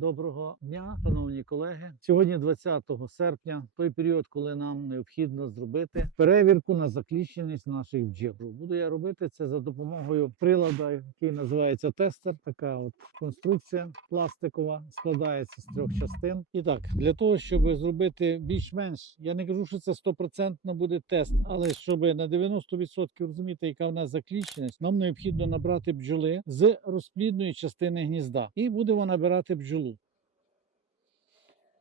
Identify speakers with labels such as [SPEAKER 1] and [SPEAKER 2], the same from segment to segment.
[SPEAKER 1] Доброго дня, шановні колеги. Сьогодні 20 серпня, той період, коли нам необхідно зробити перевірку на закліщеність наших бджіл. Буду я робити це за допомогою прилада, який називається тестер. Така от конструкція пластикова складається з трьох частин. І так, для того, щоб зробити більш-менш, я не кажу, що це стопроцентно буде тест, але щоб на 90% розуміти, яка в нас закліщеність, нам необхідно набрати бджоли з розплідної частини гнізда, і будемо набирати бджолу.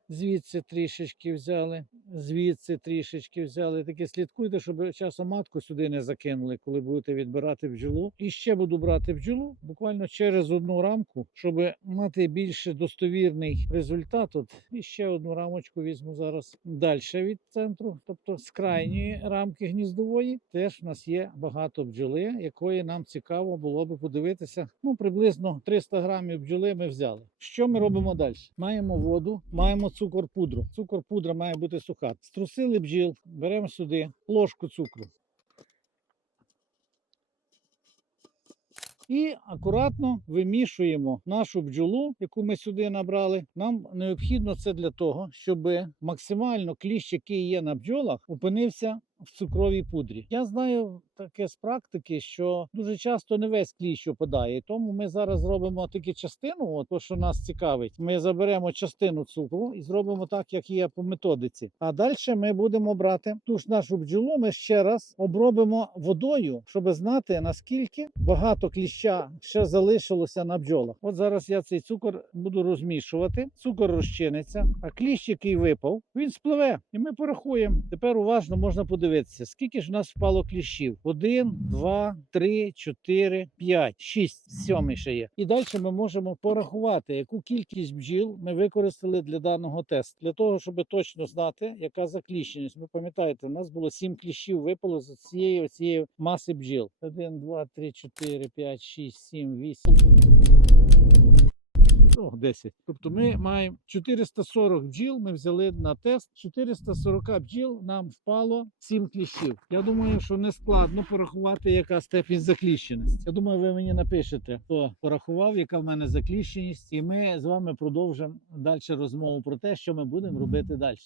[SPEAKER 1] Звідси трішечки взяли, звідси трішечки взяли. Таке слідкуйте, щоб часом матку сюди не закинули, коли будете відбирати бджолу. І ще буду брати бджолу буквально через одну рамку, щоб мати більш достовірний результат. От і ще одну рамочку візьму зараз далі від центру, тобто з крайньої рамки гніздової. Теж в нас є багато бджоли, якої нам цікаво було би подивитися. Ну, приблизно 300 грамів бджоли ми взяли. Що ми робимо далі? Маємо воду, маємо цукор пудру. Цукор пудра має бути суха. Струсили бджіл, беремо сюди ложку цукру. І акуратно вимішуємо нашу бджолу, яку ми сюди набрали. Нам необхідно це для того, щоб максимально кліщ, який є на бджолах, опинився в цукровій пудрі. Я знаю таке з практики, що дуже часто не весь кліщ опадає. Тому ми зараз зробимо тільки частину, то, що нас цікавить. Ми заберемо частину цукру і зробимо так, як є по методиці. А далі ми будемо брати ту ж нашу бджолу. Ми ще раз обробимо водою, щоб знати наскільки багато кліща ще залишилося на бджолах. От зараз я цей цукор буду розмішувати. Цукор розчиниться, а кліщ, який випав, він спливе. І ми порахуємо. Тепер уважно можна подивитися, скільки ж у нас впало кліщів. 1, 2, 3, 4, 5, 6, 7 ще є. І далі ми можемо порахувати, яку кількість бджіл ми використали для даного тесту. Для того, щоб точно знати, яка закліщеність. Ви пам'ятаєте, у нас було сім кліщів випало з цієї оцієї маси бджіл. 1, 2, 3, 4, 5, 6, 7, 8 ну 10. Тобто ми маємо 440 бджіл. Ми взяли на тест. 440 бджіл нам впало 7 кліщів. Я думаю, що не складно порахувати, яка степінь закліщеності. Я думаю, ви мені напишете, хто порахував, яка в мене закліщеність, і ми з вами продовжимо далі розмову про те, що ми будемо робити далі.